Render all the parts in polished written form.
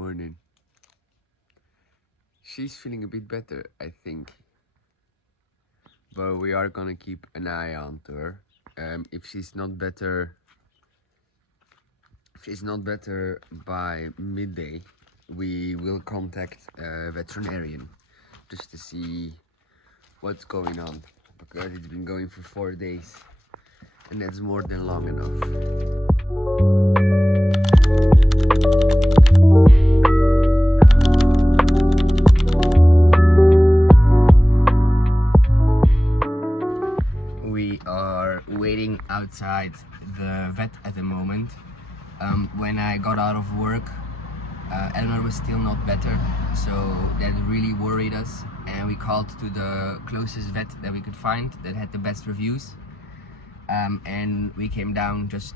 morning. She's feeling a bit better, I think. But we are gonna keep an eye on her. If she's not better by midday, we will contact a veterinarian just to see what's going on, because it's been going for 4 days and that's more than long enough. We are waiting outside the vet at the moment. When I got out of work, Eleanor was still not better, so that really worried us, and we called to the closest vet that we could find that had the best reviews, and we came down just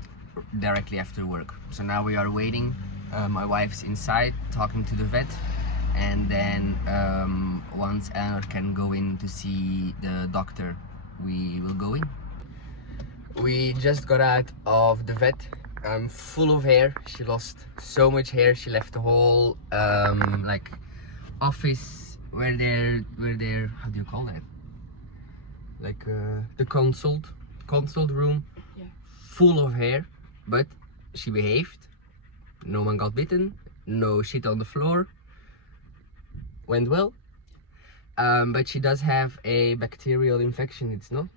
directly after work. So now we are waiting. My wife's inside talking to the vet, and then once Eleanor can go in to see the doctor, we will go in. We just got out of the vet. Full of hair. She lost so much hair. She left the whole like office where they're how do you call that? Like the consult room. Yeah. Full of hair, but she behaved. No one got bitten. No shit on the floor. Went well. But she does have a bacterial infection. It's not.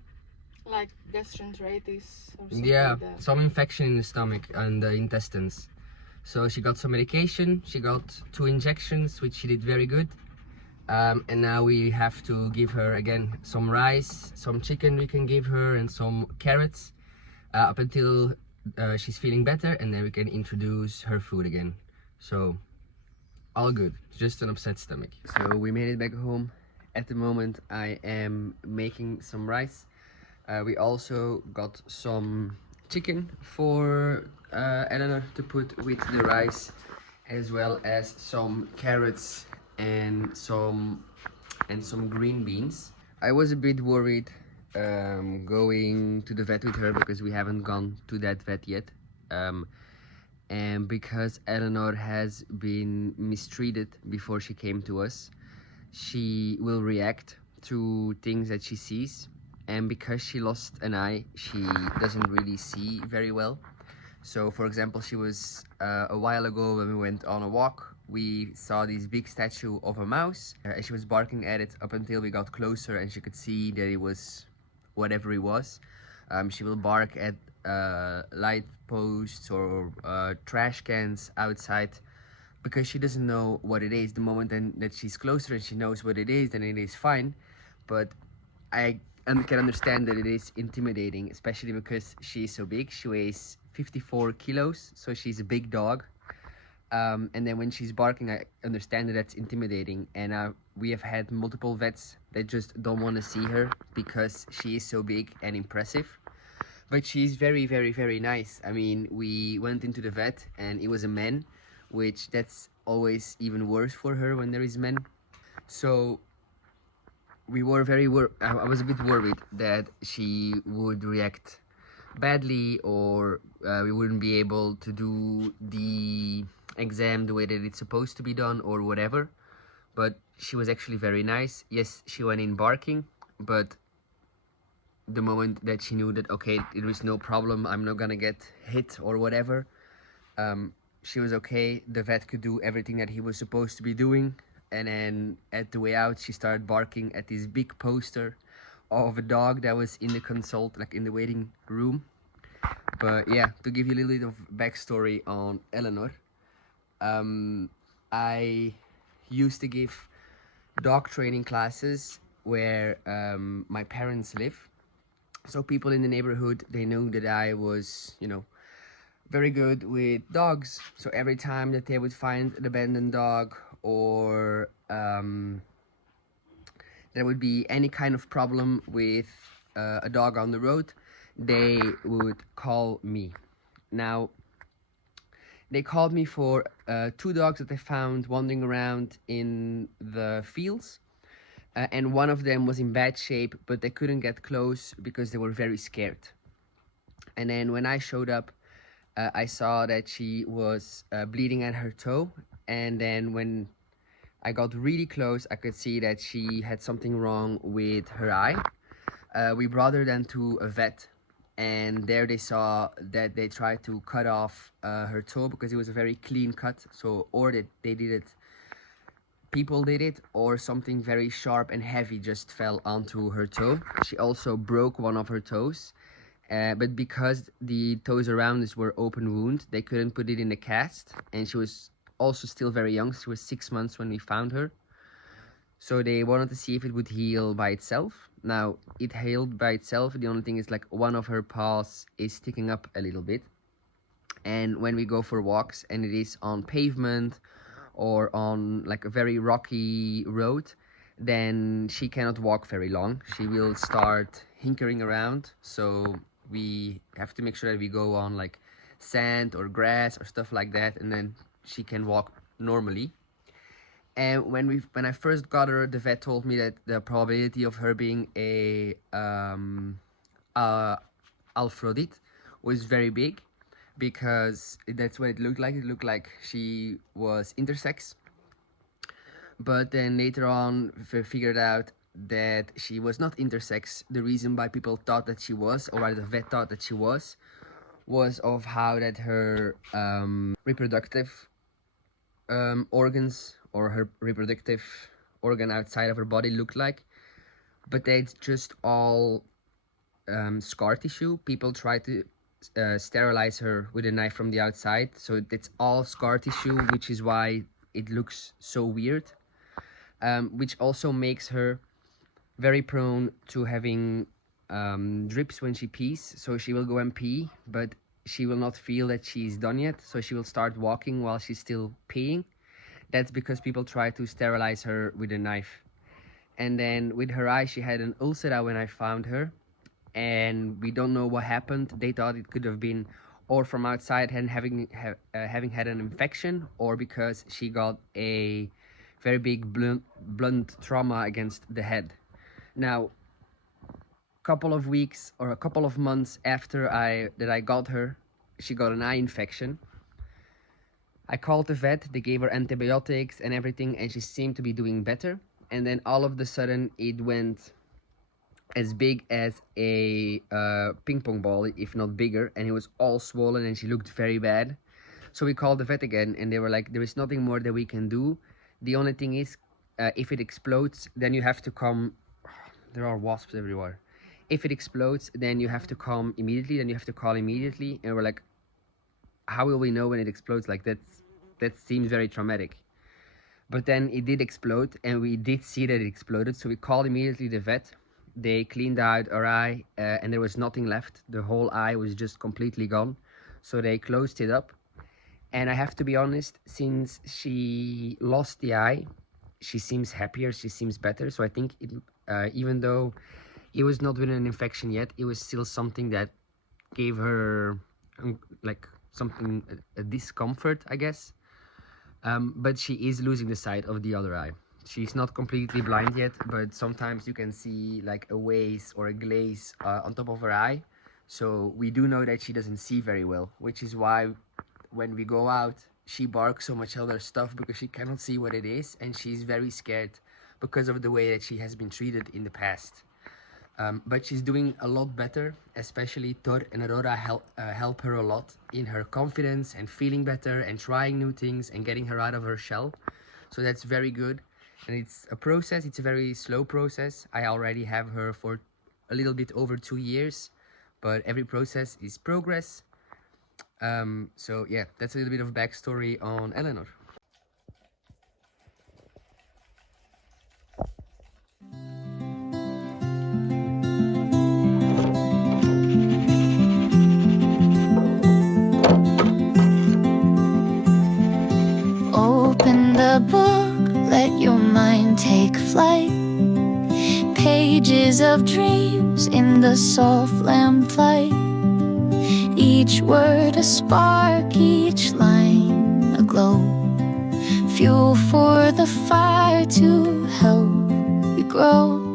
Like gastroenteritis or something Yeah, like that. some infection in the stomach and the intestines. So she got some medication, she got 2 injections, which she did very good. And now we have to give her again some rice, some chicken we can give her, and some carrots up until she's feeling better, and then we can introduce her food again. So all good, just an upset stomach. So we made it back home. At the moment I am making some rice. We also got some chicken for Eleanor to put with the rice, as well as some carrots and some green beans. I was a bit worried going to the vet with her, because we haven't gone to that vet yet, and because Eleanor has been mistreated before she came to us. She will react to things that she sees. And because she lost an eye, she doesn't really see very well. So for example, she was a while ago when we went on a walk, we saw this big statue of a mouse, and she was barking at it up until we got closer and she could see that it was whatever it was. She will bark at light posts or trash cans outside, because she doesn't know what it is. The moment that she's closer and she knows what it is, then it is fine. But I can understand that it is intimidating, especially because she is so big. She weighs 54 kilos, so she's a big dog. And then when she's barking, I understand that that's intimidating. And we have had multiple vets that just don't want to see her because she is so big and impressive. But she's very, very, very nice. I mean, we went into the vet and it was a man, which that's always even worse for her when there is men. So we were I was a bit worried that she would react badly, or we wouldn't be able to do the exam the way that it's supposed to be done or whatever. But she was actually very nice. Yes, she went in barking, but the moment that she knew that, okay, there is no problem, I'm not gonna get hit or whatever, she was okay. The vet could do everything that he was supposed to be doing. And then at the way out, she started barking at this big poster of a dog that was in the consult, like in the waiting room. But yeah, to give you a little bit of backstory on Eleanor, I used to give dog training classes where my parents live. So people in the neighborhood, they knew that I was, very good with dogs. So every time that they would find an abandoned dog, or there would be any kind of problem with a dog on the road, they would call me. Now, they called me for 2 dogs that they found wandering around in the fields, and one of them was in bad shape, but they couldn't get close because they were very scared. And then when I showed up, I saw that she was bleeding at her toe, And then when I got really close, I could see that she had something wrong with her eye. We brought her then to a vet, and there they saw that they tried to cut off her toe because it was a very clean cut. So, or they did it, people did it, or something very sharp and heavy just fell onto her toe. She also broke one of her toes, but because the toes around us were open wound, they couldn't put it in a cast, and she was also still very young. She was 6 months when we found her. So they wanted to see if it would heal by itself. Now, it healed by itself. The only thing is, like, one of her paws is sticking up a little bit. And when we go for walks and it is on pavement or on like a very rocky road, then she cannot walk very long. She will start hinkering around. So we have to make sure that we go on like sand or grass or stuff like that, and then she can walk normally. And when I first got her, the vet told me that the probability of her being a Aphrodite was very big, because that's what it looked like. It looked like she was intersex. But then later on, we figured out that she was not intersex. The reason why people thought that she was, or why the vet thought that she was of how that her reproductive organs, or her reproductive organ outside of her body looked like. But that's just all scar tissue. People try to sterilize her with a knife from the outside, so it's all scar tissue, which is why it looks so weird, which also makes her very prone to having drips when she pees. So she will go and pee, but she will not feel that she's done yet, so she will start walking while she's still peeing. That's because people try to sterilize her with a knife. And then with her eye, she had an ulcer when I found her, and we don't know what happened. They thought it could have been or from outside and having had an infection, or because she got a very big blunt trauma against the head. Now, couple of weeks or a couple of months after I got her, she got an eye infection. I called the vet, they gave her antibiotics and everything, and she seemed to be doing better. And then all of a sudden it went as big as a ping pong ball, if not bigger, and it was all swollen and she looked very bad. So we called the vet again, and they were like, there is nothing more that we can do. The only thing is, if it explodes, then you have to come. There are wasps everywhere. If it explodes, then you have to come immediately, then you have to call immediately. And we're like, how will we know when it explodes? Like, that seems very traumatic. But then it did explode, and we did see that it exploded. So we called immediately the vet. They cleaned out her eye, and there was nothing left. The whole eye was just completely gone. So they closed it up. And I have to be honest, since she lost the eye, she seems happier, she seems better. So I think it, even though it was not with an infection yet, it was still something that gave her like something, a discomfort, I guess. But she is losing the sight of the other eye. She's not completely blind yet, but sometimes you can see like a waze or a glaze on top of her eye. So we do know that she doesn't see very well, which is why when we go out, she barks so much other stuff, because she cannot see what it is, and she's very scared because of the way that she has been treated in the past. But she's doing a lot better, especially Thor and Aurora help her a lot in her confidence and feeling better and trying new things and getting her out of her shell. So that's very good. And it's a process, it's a very slow process. I already have her for a little bit over 2 years, but every process is progress. So yeah, that's a little bit of backstory on Eleanor. Open the book, let your mind take flight. Pages of dreams in the soft lamplight. Each word a spark, each line a glow. Fuel for the fire to help you grow.